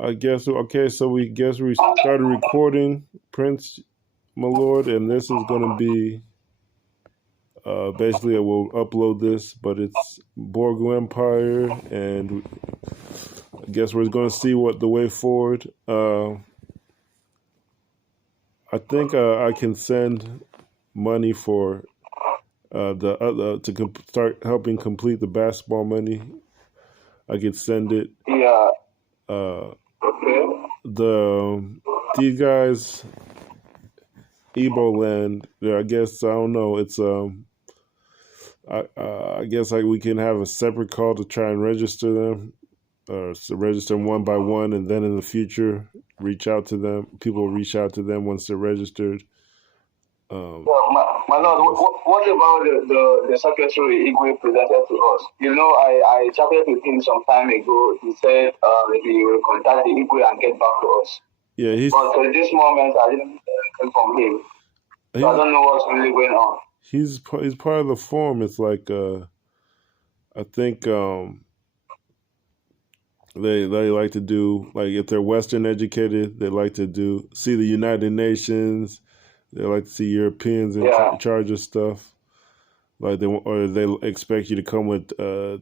I guess okay. So we guess we started recording, Prince, my lord, and this is going to be basically I will upload this, but it's Borgu Empire, and I guess we're going to see what the way forward. I think I can send money for the start helping complete the basketball money. I could send it. Yeah. Uh, Okay. these guys, Igbo land. I guess I don't know. It's I guess like we can have a separate call to try and register them, so register them one by one, and then in the future reach out to them. People will reach out to them once they're registered. Well, my lord, what about the secretary Igwe presented to us? You know, I chatted with him some time ago. He said he will contact the Igwe and get back to us. Yeah, but for this moment, I didn't hear from him. So I don't know what's really going on. He's part of the forum. It's like I think they like to do, like, if they're Western educated, they like to see the United Nations. They like to see Europeans in charge of stuff. Like they expect you to come with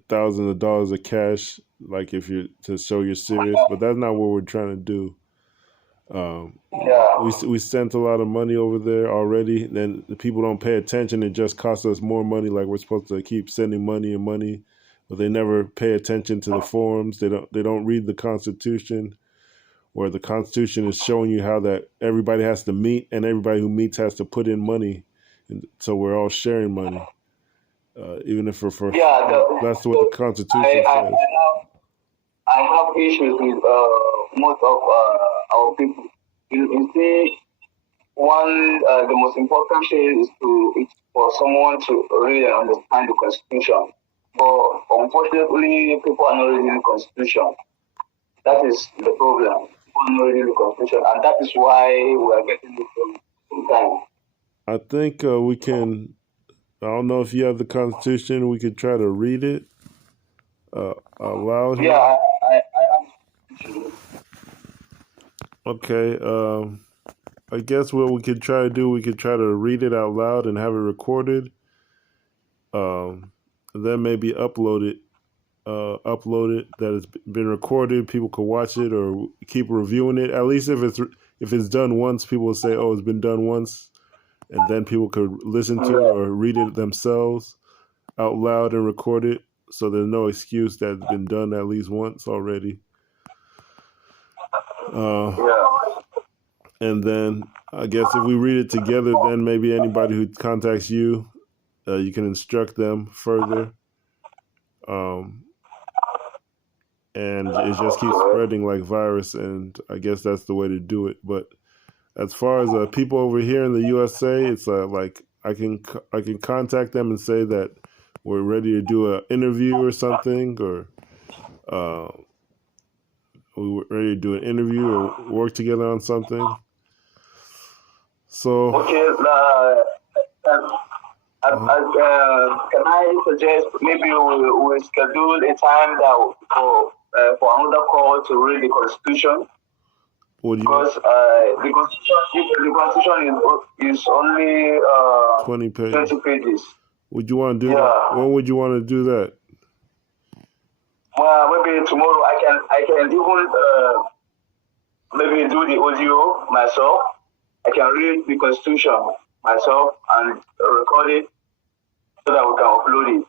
thousands of dollars of cash, like if you to show you're serious. But that's not what we're trying to do. We sent a lot of money over there already. Then the people don't pay attention. It just costs us more money. Like we're supposed to keep sending money and money, but they never pay attention to the forms. They don't read the Constitution, where the Constitution is showing you how that everybody has to meet, and everybody who meets has to put in money, and so we're all sharing money, even if we're for that's what the Constitution says. I have issues with most of our people. You see, the most important thing is for someone to really understand the Constitution. But unfortunately, people are not reading the Constitution. That is the problem. People are not reading the Constitution, and that is why we are getting this problem. I think we can. I don't know if you have the Constitution. We could try to read it aloud. Yeah, I Okay. I guess what we could try to do, we could try to read it out loud and have it recorded. Then maybe upload it that it's been recorded. People could watch it or keep reviewing it. At least if it's done once, people will say, "Oh, it's been done once," and then people could listen to it or read it themselves out loud and record it. So there's no excuse that it's been done at least once already. And then I guess if we read it together, then maybe anybody who contacts you, you can instruct them further. And it just keeps spreading like virus, and I guess that's the way to do it. But as far as people over here in the USA, it's like I can contact them and say that we're ready to do an interview or something, or we were ready to do an interview or work together on something. So okay, can I suggest maybe we schedule a time that for another call to read the Constitution? Because the Constitution is only 20 pages. Would you want to do that? When would you want to do that? Well, maybe tomorrow I can even maybe do the audio myself. I can read the Constitution myself and record it so that we can upload it.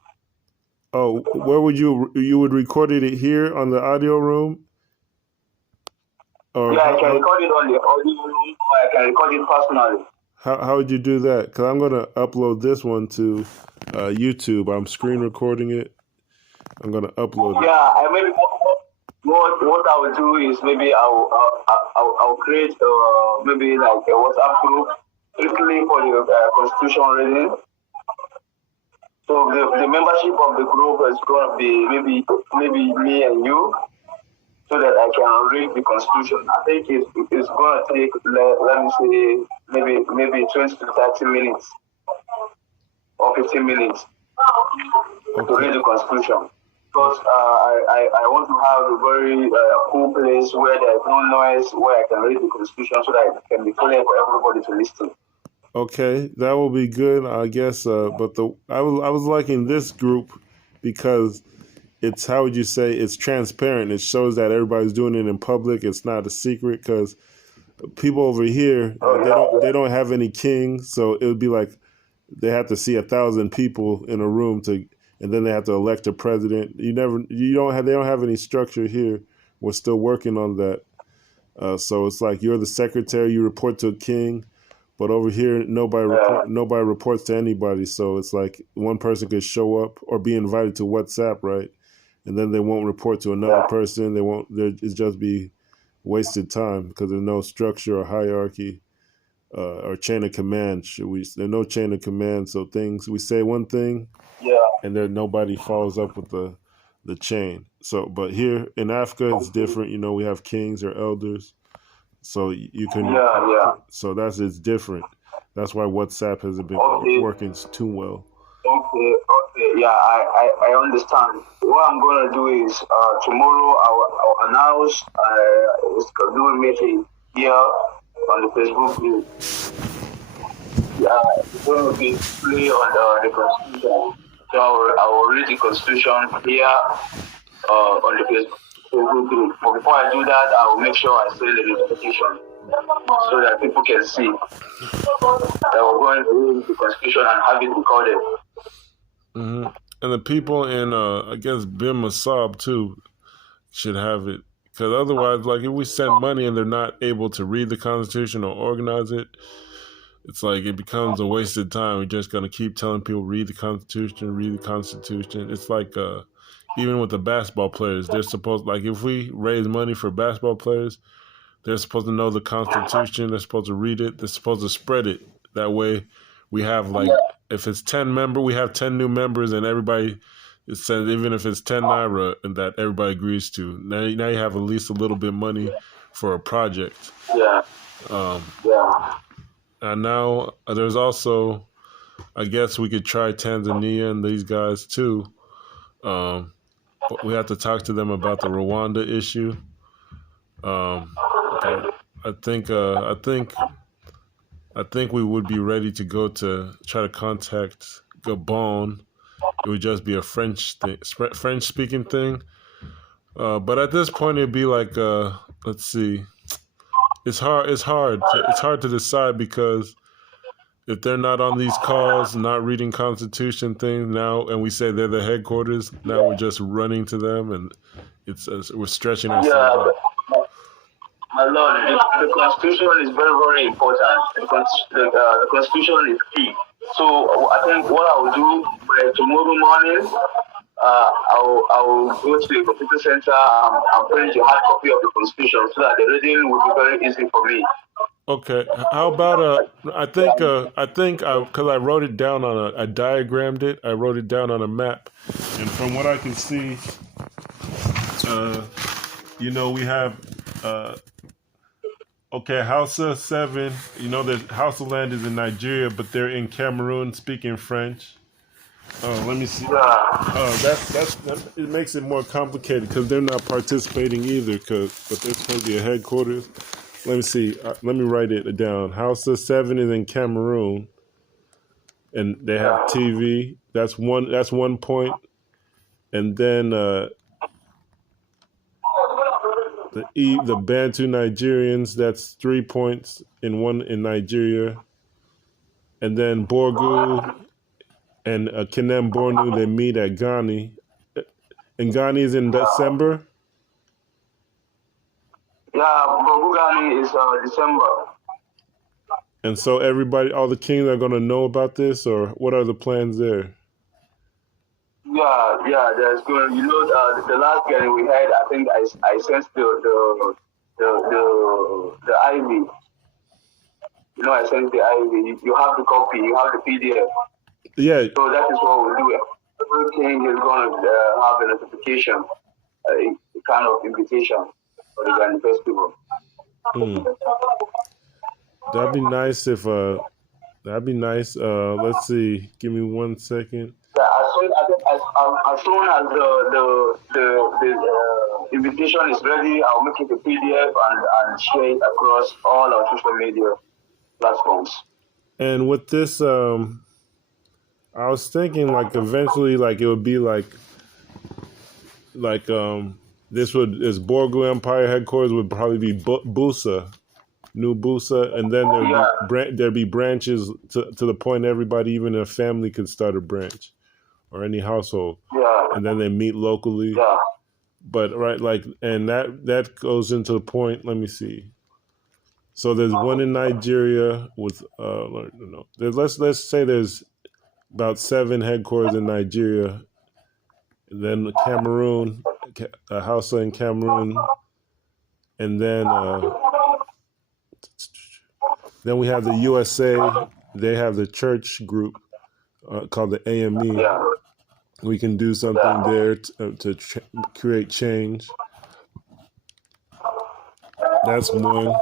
Oh, where would you would record it here on the audio room? Or I can record it on the audio room, or I can record it personally. How would you do that? Because I'm going to upload this one to YouTube. I'm screen recording it. I'm going to upload it. Yeah, I maybe what I will do is maybe I'll create maybe like a WhatsApp group strictly for the Constitution reading. So the membership of the group is going to be maybe me and you, so that I can read the Constitution. I think it's going to take, let me say, maybe 20 to 30 minutes or 15 minutes to read the Constitution. because I want to have a very cool place where there's no noise, where I can read the constitution so that it can be clear for everybody to listen. Okay, that will be good, I guess. But I was liking this group because it's, how would you say, it's transparent. It shows that everybody's doing it in public. It's not a secret, because people over here, they don't have any kings, so it would be like they have to see 1,000 people in a room and then they have to elect a president. They don't have any structure here. We're still working on that. So it's like you're the secretary, you report to a king, but over here nobody reports to anybody. So it's like one person could show up or be invited to WhatsApp, right? And then they won't report to another person. It's just be wasted time because there's no structure or hierarchy or chain of command. There's no chain of command. So we say one thing, and then nobody follows up with the chain. So, but here in Africa, it's different. We have kings or elders, so you can. So it's different. That's why WhatsApp hasn't been working too well. Okay, yeah, I understand. What I'm gonna do is tomorrow I'll announce it's Google meeting here on the Facebook group. Yeah, it's going to be play on the Constitution. So I will read the Constitution here on the Facebook group. But before I do that, I will make sure I send the notification so that people can see that we're going to read the Constitution and have it recorded. Mm-hmm. And the people in, I guess, Bin Masab, too, should have it. Because otherwise, like, if we send money and they're not able to read the Constitution or organize it, it's like it becomes a wasted time. We're just going to keep telling people, read the Constitution, read the Constitution. It's like, even with the basketball players, they're supposed, like, if we raise money for basketball players, they're supposed to know the Constitution. They're supposed to read it. They're supposed to spread it. That way we have, like, if it's 10 members, we have 10 new members, and everybody, it says, even if it's 10 naira, and that everybody agrees to. Now you have at least a little bit of money for a project. And now there's also, I guess we could try Tanzania and these guys too. But we have to talk to them about the Rwanda issue. I think we would be ready to go to try to contact Gabon. It would just be a French-speaking thing. But at this point, it'd be like, let's see. It's hard to decide, because if they're not on these calls, not reading Constitution things now, and we say they're the headquarters, now we're just running to them, and we're stretching ourselves out. My lord, the Constitution is very, very important. The Constitution is key. So I think what I will do tomorrow morning, I will go to the computer center and print a hard copy of the Constitution so that the reading will be very easy for me. Okay. How about I think because I wrote it down I diagrammed it. I wrote it down on a map, and from what I can see, we have Hausa 7. The Hausa land is in Nigeria, but they're in Cameroon speaking French. Let me see. It makes it more complicated because they're not participating either. But there's supposed to be a headquarters. Let me see. Let me write it down. Hausa 7 is in Cameroon, and they have TV. That's one point. And then the Bantu Nigerians, that's 3 points in Nigeria. And then Borgu and Kinem Bornu, they meet at Ghani. And Ghani is in December? Yeah, Borgu Ghani is December. And so all the kings are going to know about this, or what are the plans there? Yeah, there's going. The last game we had, I think I sent the IV. I sent the IV. You have the copy. You have the PDF. Yeah. So that is what we'll do. Everything is going to have a notification, a kind of invitation for the Ghana festival. That'd be nice if. That'd be nice. Let's see. Give me 1 second. Yeah, as soon as the invitation is ready, I'll make it a PDF and share it across all our social media platforms. And with this, I was thinking like eventually, like it would be like this Borgu Empire headquarters would probably be Busa, New Busa, and then there'd be branches to the point everybody, even a family, could start a branch or any household, and then they meet locally. But and that goes into the point. Let me see. So there's one in Nigeria with let's say there's about 7 headquarters in Nigeria. Then Cameroon, Hausa in Cameroon, and then we have the USA. They have the church group called the AME. We can do something there to create change. That's one.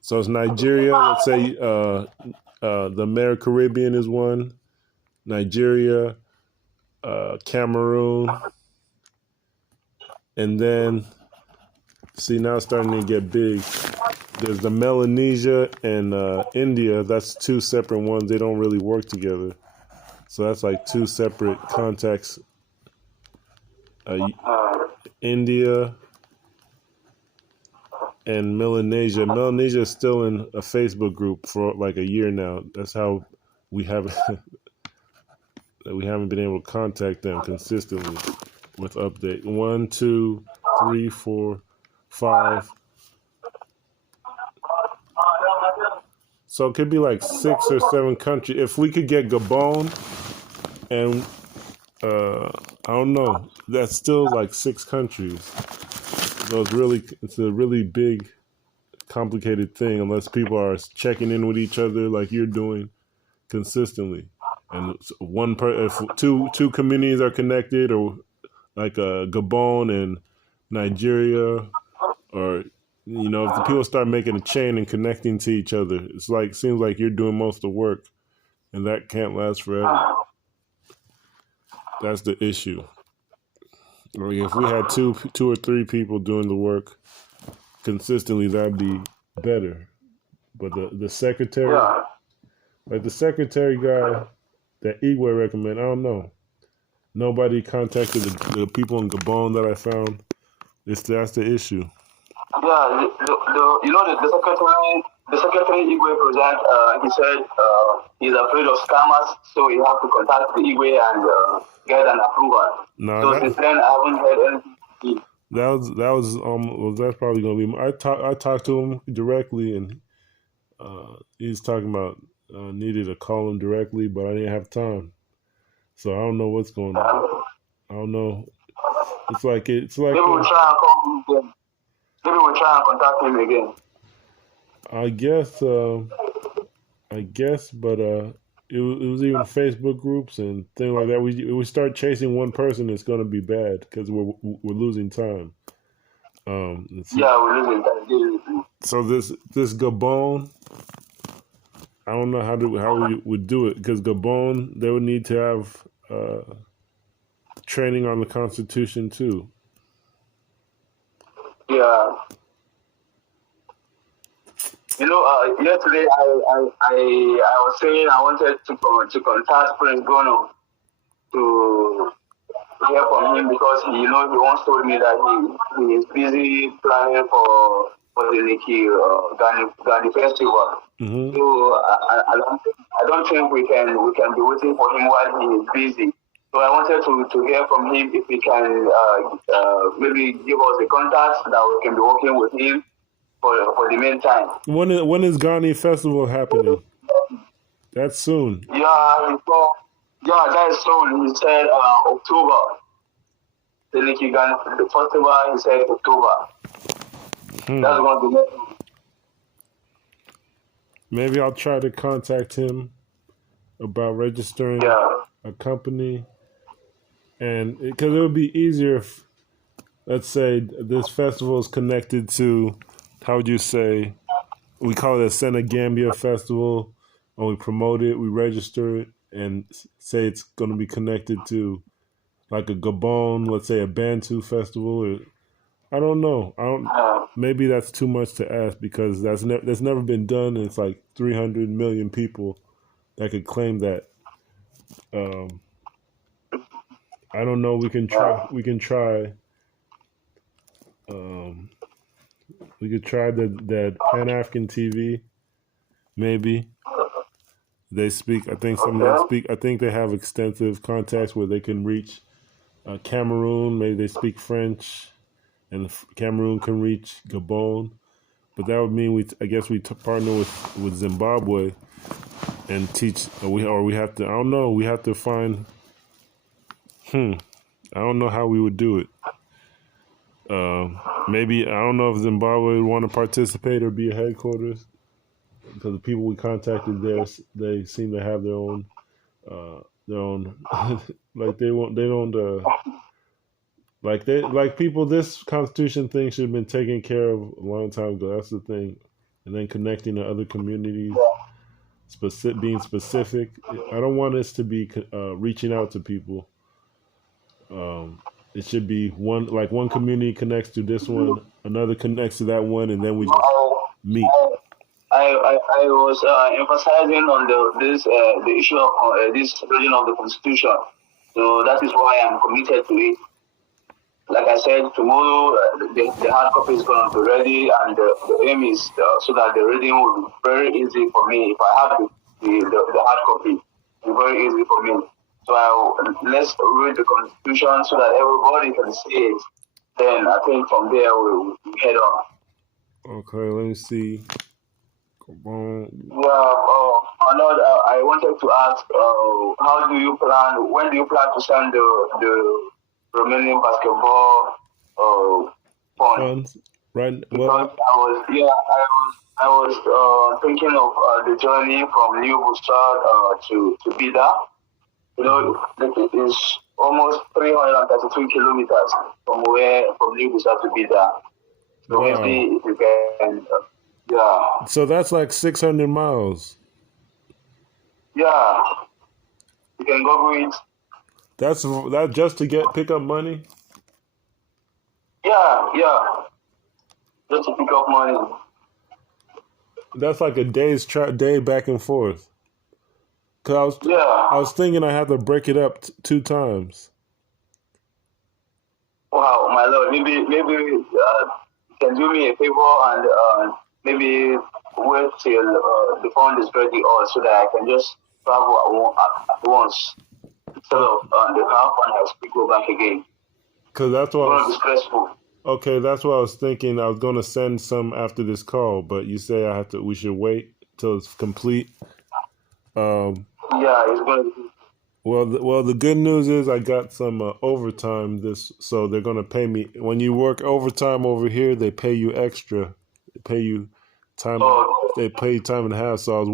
So it's Nigeria. Let's say the Mare Caribbean is one. Nigeria, Cameroon, and then see now it's starting to get big. There's the Melanesia and India. That's 2 separate ones. They don't really work together. So that's like 2 separate contacts. India and Melanesia. Melanesia is still in a Facebook group for like a year now. That's how we haven't been able to contact them consistently with update. 1, 2, 3, 4, 5. So it could be like 6 or 7 countries. If we could get Gabon, and I don't know, that's still like 6 countries. So it's a really big, complicated thing unless people are checking in with each other like you're doing consistently. And if two communities are connected, or like Gabon and Nigeria, or if the people start making a chain and connecting to each other, seems like you're doing most of the work, and that can't last forever. That's the issue. Or if we had two or 3 people doing the work consistently, that'd be better. But the secretary, like the secretary guy that Igwe recommended, I don't know. Nobody contacted the people in Gabon that I found. That's the issue. Yeah, the secretary Igwe present, he said he's afraid of scammers, so you have to contact the Igwe and get an approval. Since then, I haven't heard anything. That's probably gonna be. I talked to him directly, and he's talking about needed to call him directly, but I didn't have time, so I don't know what's going on. I don't know. It's like maybe we'll try and call him again. Maybe we'll try and contact him again. I guess, but it was even Facebook groups and things like that. We start chasing one person, it's going to be bad because we're losing time. We're losing time. So this Gabon, I don't know how we would do it, because Gabon, they would need to have training on the Constitution too. Yeah. Yesterday I was saying I wanted to contact Prince Gono to hear from him, because he once told me that he is busy planning for the Ghani festival. Mm-hmm. So I don't think we can be waiting for him while he is busy. So I wanted to hear from him if he can maybe give us the contacts that we can be working with him for the meantime. When is Ghani festival happening? That's soon. Yeah, that is soon. He said October. The festival, he said October. That's going to be next. Maybe I'll try to contact him about registering a company, and because it would be easier if, let's say, this festival is connected to, how would you say, we call it a Senegambia festival, and we promote it, we register it, and say it's going to be connected to like a Gabon, let's say a Bantu festival. Or, I don't know. I don't. Maybe that's too much to ask because that's never been done. And it's like 300 million people that could claim that. Um, I don't know. We can try. We can try. Um, we could try that Pan African TV. Maybe they speak. I think some of them speak. I think they have extensive contacts where they can reach Cameroon. Maybe they speak French, and Cameroon can reach Gabon. But that would mean I guess we partner with Zimbabwe and teach. We have to. I don't know. We have to find. I don't know how we would do it. Maybe I don't know if Zimbabwe would want to participate or be a headquarters because the people we contacted there, they seem to have their own like they don't like people. This constitution thing should have been taken care of a long time ago. That's the thing, and then connecting to other communities, being specific. I don't want us to be reaching out to people. It should be one community connects to this one, another connects to that one, and then we just meet. I was emphasizing on the issue of this version of the constitution. So that is why I'm committed to it. Like I said, tomorrow the hard copy is going to be ready, and the aim is so that the reading will be very easy for me. If I have the hard copy, it will be very easy for me. So let's read the constitution so that everybody can see it. Then I think from there we'll head on. Okay, let me see. Come on. I wanted to ask, when do you plan to send the remaining basketball funds? Right. Because I was thinking of the journey from New Busad to Bida. You know, it is almost 333 kilometers from New Busad to Bida. So maybe if you can, So that's like 600 miles. Yeah, you can go with it. That's just to pick up money. Yeah, just to pick up money. That's like a day back and forth. Cause I was thinking I had to break it up 2 times. Wow, my lord, maybe you can do me a favor and maybe wait till the fund is ready, or so that I can just travel at once instead of the car fund has to go back again. Cause that's what it's stressful. Okay, that's what I was thinking. I was going to send some after this call, but you say we should wait till it's complete. It's going to be. Well, the good news is I got some overtime. So they're going to pay me when you work overtime over here. They pay you extra. They pay you time. They pay you time and a half. So I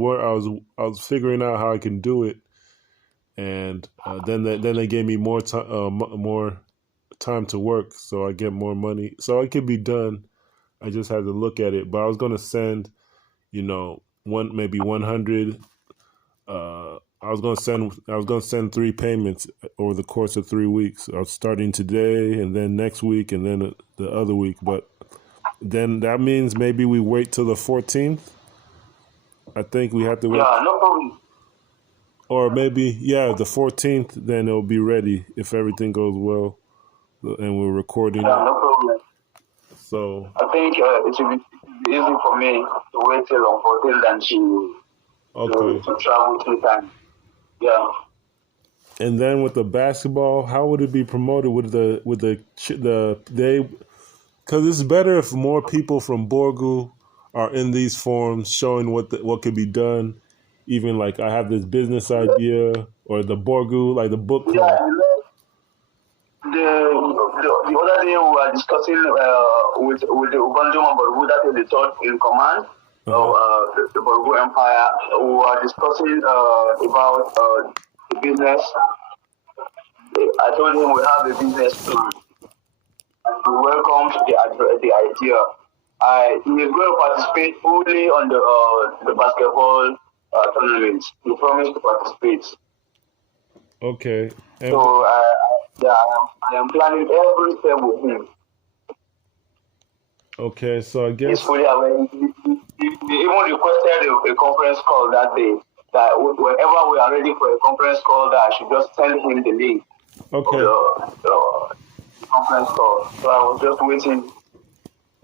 was figuring out how I can do it, and then they gave me more time to work, so I get more money. So it could be done. I just had to look at it. But I was going to send, maybe 100. I was going to send 3 payments over the course of 3 weeks. I was starting today, and then next week, and then the other week. But then that means maybe we wait till the 14th. I think we have to wait. Yeah, no problem. Or maybe, the 14th. Then it'll be ready if everything goes well, and we're recording. Yeah, no problem. So I think it should be easy for me to wait till on 14th than to travel 2 times. Yeah. And then with the basketball, how would it be promoted with the because it's better if more people from Borgu are in these forums showing what could be done. Even like I have this business idea, or the Borgu, like the book club. Yeah, the other day we were discussing with the Ugandan Borgu, that is the third in command of the Borgu Empire. We were discussing about the business. I told him we have a business plan. He welcomed the idea. He is going to participate fully on the basketball tournament. He promised to participate. Okay. And So yeah, I am planning every step with him. okay, so I He's guess fully aware. He even requested a conference call that day. That whenever we are ready for a conference call, that I should just send him the link of okay. the conference call. So I was just waiting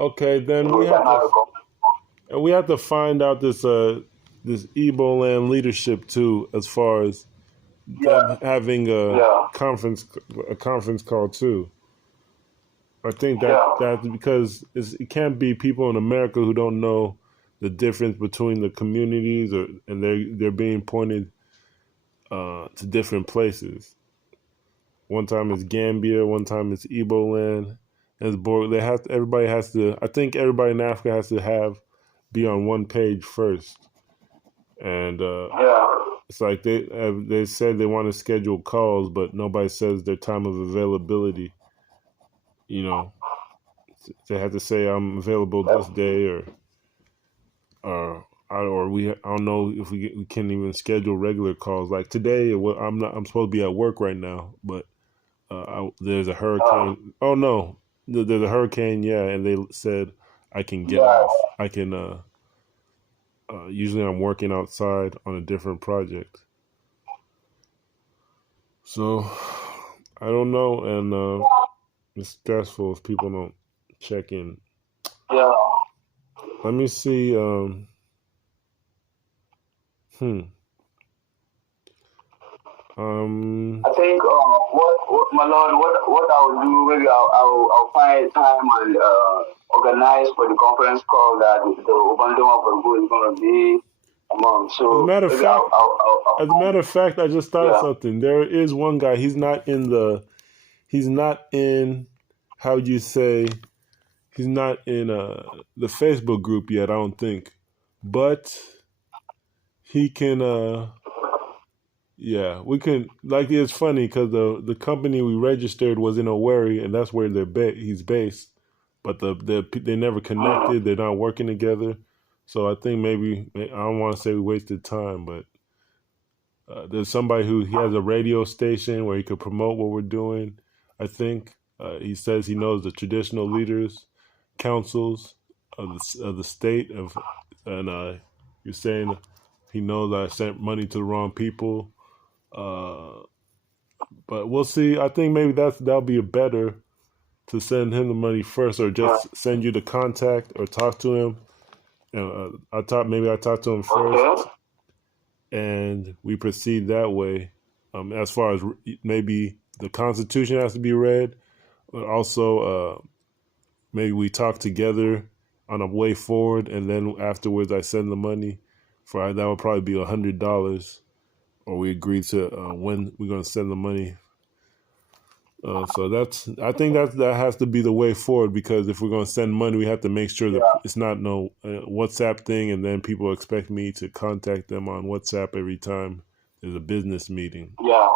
Okay, if then we can have a conference. we have to find out this Igbo land leadership too, as far as them Yeah, having yeah, a conference call too. I think yeah, that because it can't be people in America who don't know the difference between the communities, and they're being pointed to different places. One time it's Gambia, one time it's Igbo land. As they have everybody has to. I think everybody in Africa has to be on one page first, and yeah. it's like they said they want to schedule calls, but nobody says their time of availability. You know, they have to say I'm available this day, I don't know if we can even schedule regular calls. Like today, I'm supposed to be at work right now, but there's a hurricane. Oh no, there's a hurricane. Yeah, and they said I can get Yeah, off. I can. Usually I'm working outside on a different project, so I don't know, and it's stressful if people don't check in. yeah. Let me see. Hmm. I think what my lord, what I will do, maybe I'll find time and organize for the conference call that the Obandoma Borgu is going to be among. As a So matter of maybe fact, I'll as a find. matter of fact, I just thought of Yeah. something. There is one guy. He's not in. How would you say? He's not in the Facebook group yet. I don't think, but he can. Yeah, we can. Like it's funny because the company we registered was in Owerri, and that's where he's based. But they never Mm. connected. They're not working together. So I think maybe I don't want to say we wasted time, but there's somebody who he has a radio station where he could promote what we're doing. I think he says he knows the traditional leaders, councils of the state and you're saying he knows I sent money to the wrong people. Uh, but we'll see. I think maybe that'll be a better to send him the money first, or Yeah. just send you the contact or talk to him. I talk to him Okay. first, and we proceed that way. As far as maybe the Constitution has to be read, but also maybe we talk together on a way forward, and then afterwards I send the money. For that would probably be $100, or we agree to when we're going to send the money. So I think that has to be the way forward, because if we're going to send money, we have to make sure that Yeah. it's not no WhatsApp thing, and then people expect me to contact them on WhatsApp every time there's a business meeting. Yeah.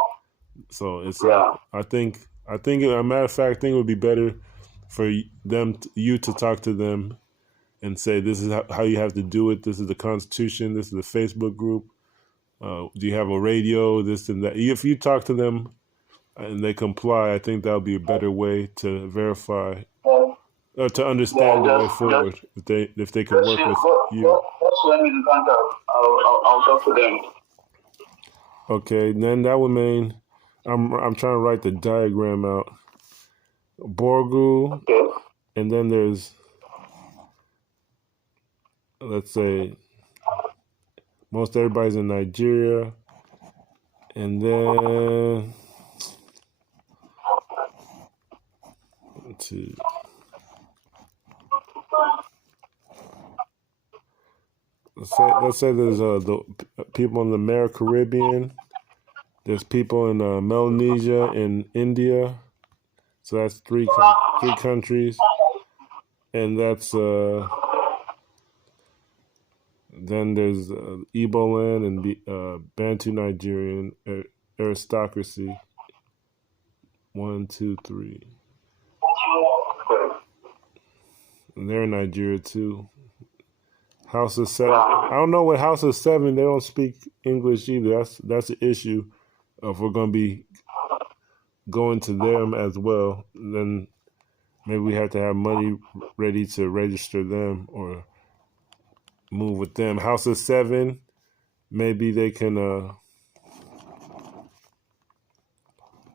So it's like Yeah. as a matter of fact, I think it would be better for you to talk to them and say this is how you have to do it. This is the Constitution. This is the Facebook group. Do you have a radio? This and that. If you talk to them and they comply, I think that would be a better way to verify Yeah. or to Yeah. understand the way forward. If they can work with you. Just send me the contact. I'll talk to them. Okay, then that would mean I'm trying to write the diagram out. Borgu, Okay. and then there's, let's say, most everybody's in Nigeria, and then to let's say there's the people in the Caribbean. There's people in Melanesia and India, so that's three countries, and that's then there's Igbo land and Bantu Nigerian aristocracy. 1, 2, 3. Okay. And they're in Nigeria too. House of Seven. Yeah. I don't know what House of Seven. They don't speak English either. That's the issue. if we're going to be going to them as well, then maybe we have to have money ready to register them or move with them. House of Seven, maybe they can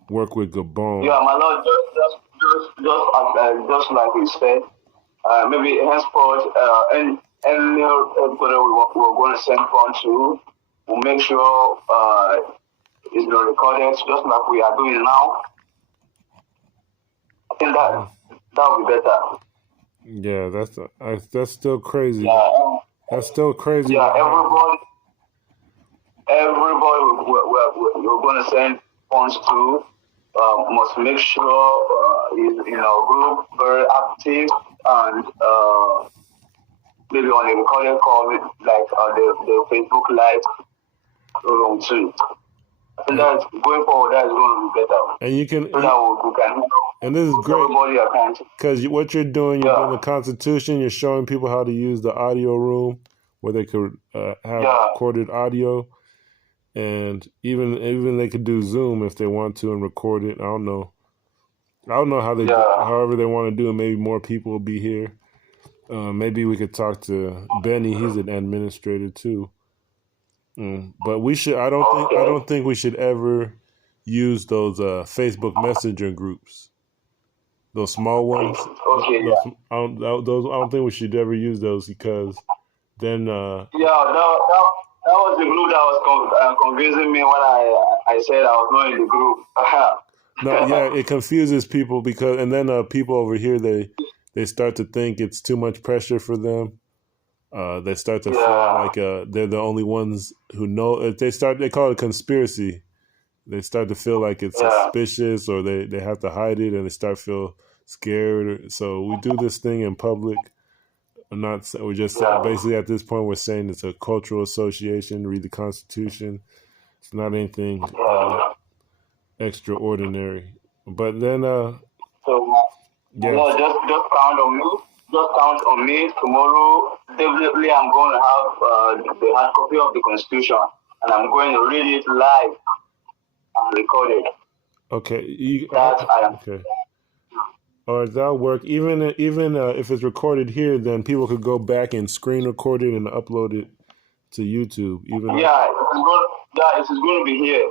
work with Gabon. Yeah, my lord, just like you said, maybe henceforth, any everybody we're going to send funds to, we'll make sure it's been recorded, just like we are doing now. I think that would be better. Yeah, that's still crazy. Yeah, That's still crazy. yeah. Everybody we're going to send funds to must make sure is in our group very active and maybe on a recorded call like the Facebook Live room too. I think that going forward that is going to be better. And you can, so that we can and this is great because what you're doing, you're doing the Constitution. You're showing people how to use the audio room where they could have recorded audio, and even they could do Zoom if they want to and record it. I don't know how they do, however they want to do it. Maybe more people will be here. Maybe we could talk to Benny. He's an administrator too. But we should. I don't think we should ever use those Facebook Messenger groups. Those small ones. I don't think we should ever use those because then. That was the group that was confusing me when I said I was not in the group. No, yeah, it confuses people because, and then people over here they start to think it's too much pressure for them. They start to feel like they're the only ones who know. They call it a conspiracy. They start to feel like it's suspicious, or they have to hide it, and they start to feel scared. So we do this thing in public. We're just basically at this point we're saying it's a cultural association. Read the Constitution. It's not anything extraordinary. But then, just count on me. Just count on me. Tomorrow, definitely, I'm going to have the hard copy of the Constitution, and I'm going to read it live and record it. Okay. Okay. All right, that'll work. Even if it's recorded here, then people could go back and screen record it and upload it to YouTube. It is going to be here.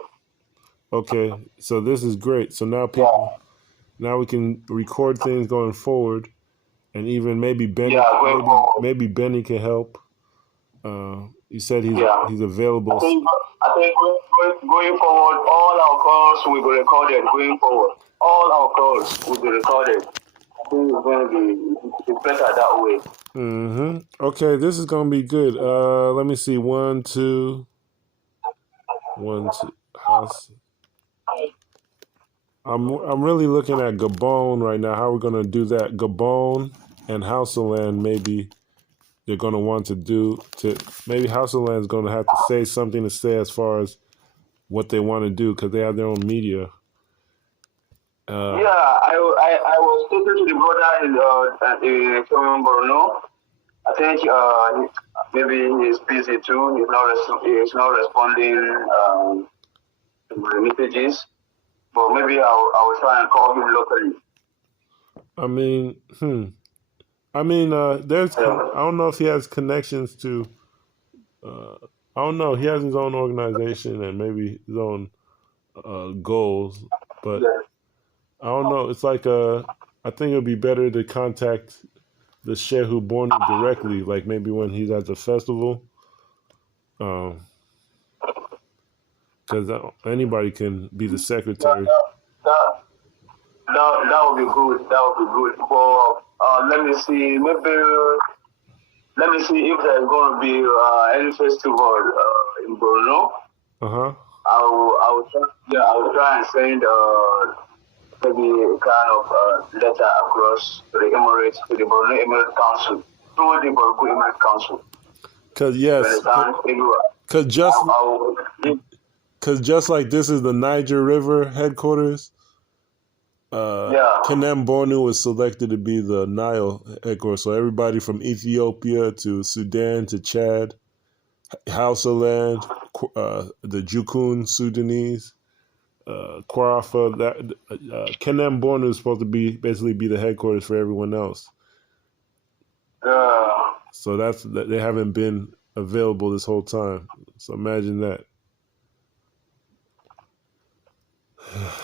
Okay, so this is great. So now now we can record things going forward, and even maybe Benny, maybe Benny can help. You said he's available. I think going forward, all our calls will be recorded. Going forward, all our calls will be recorded. I think it's going to be better that way. Okay, this is going to be good. Let me see. 1, 2, 1, 2. House. I'm really looking at Gabon right now. How we're going to do that? Gabon and House of Land, maybe they're going to want to do. Maybe House of Land is going to have to say something to say as far as what they want to do because they have their own media. I was talking to the brother in Borno. I think maybe he's busy too. He's not responding to my messages. But maybe I'll try and call him locally. There's. I don't know if he has connections to. I don't know. He has his own organization and maybe his own goals, but I don't know. It's like I think it would be better to contact the Shehu Borno directly, like maybe when he's at the festival. Because anybody can be the secretary. That would be good. But let me see. Let me see if there's going to be any festival in Borno. I will try and send maybe a kind of letter across to the Emirates, to the Borno Emirate Council, through the Borgu Emirate Council. Because just like this is the Niger River headquarters, Kanem Bornu was selected to be the Nile headquarters. So everybody from Ethiopia to Sudan to Chad, Hausa Land, the Jukun Sudanese, Kwarafa, that Kenem Bornu is supposed to be basically be the headquarters for everyone else. So they haven't been available this whole time. So imagine that.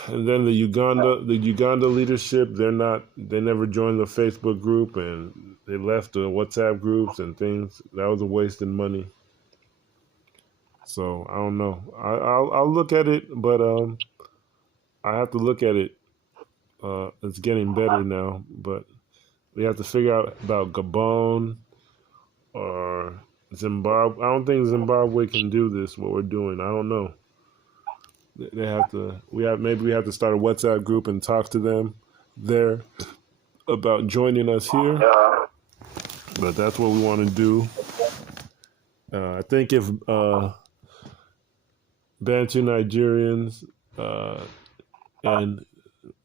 And then the Uganda leadership, they never joined the Facebook group, and they left the WhatsApp groups and things. That was a waste of money. So I don't know. I'll look at it, but I have to look at it. It's getting better now, but we have to figure out about Gabon or Zimbabwe. I don't think Zimbabwe can do this. What we're doing, I don't know. They have to. Maybe we have to start a WhatsApp group and talk to them there about joining us here. But that's what we want to do. I think if Bantu Nigerians and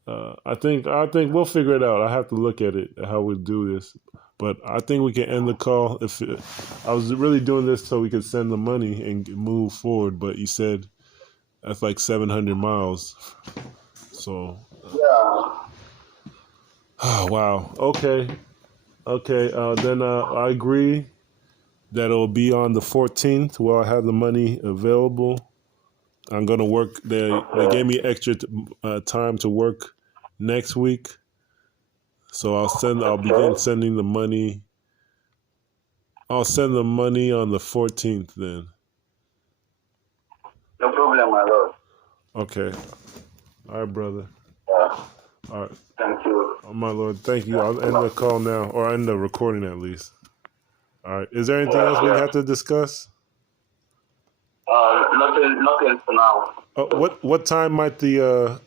I think we'll figure it out. I have to look at it how we do this. But I think we can end the call. I was really doing this so we could send the money and move forward. But you said that's like 700 miles. So. Oh, wow. Okay. Then I agree that it'll be on the 14th where I have the money available. I'm gonna work. They gave me extra time to work next week, so I'll begin sending the money. I'll send the money on the 14th then. No problem, my lord. Okay. All right, brother. All right. Thank you. Oh, my lord, thank you. I'll end the call now, or end the recording at least. All right. Is there anything else we have to discuss? Nothing for now. What time might the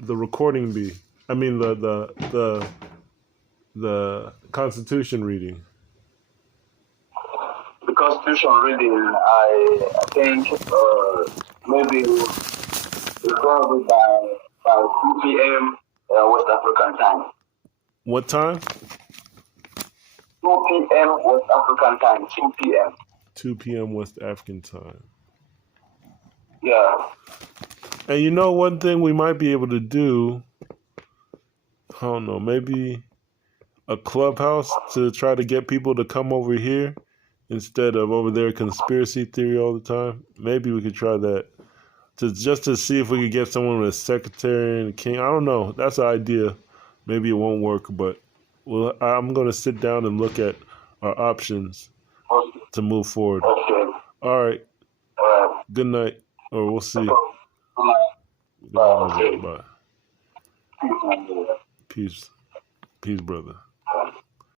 recording be? I mean the Constitution reading. The Constitution reading, I think maybe it's going to be by 2 p.m. West African time. What time? 2 p.m. West African time. 2 p.m. 2 p.m. West African time. Yeah. And you know one thing we might be able to do, I don't know, maybe a clubhouse to try to get people to come over here instead of over there conspiracy theory all the time. Maybe we could try that just to see if we could get someone with a secretary and a king. I don't know. That's an idea. Maybe it won't work, but I'm going to sit down and look at our options to move forward. Okay. All right. Good night. Or we'll see. Bye. Bye. Peace. Peace, brother.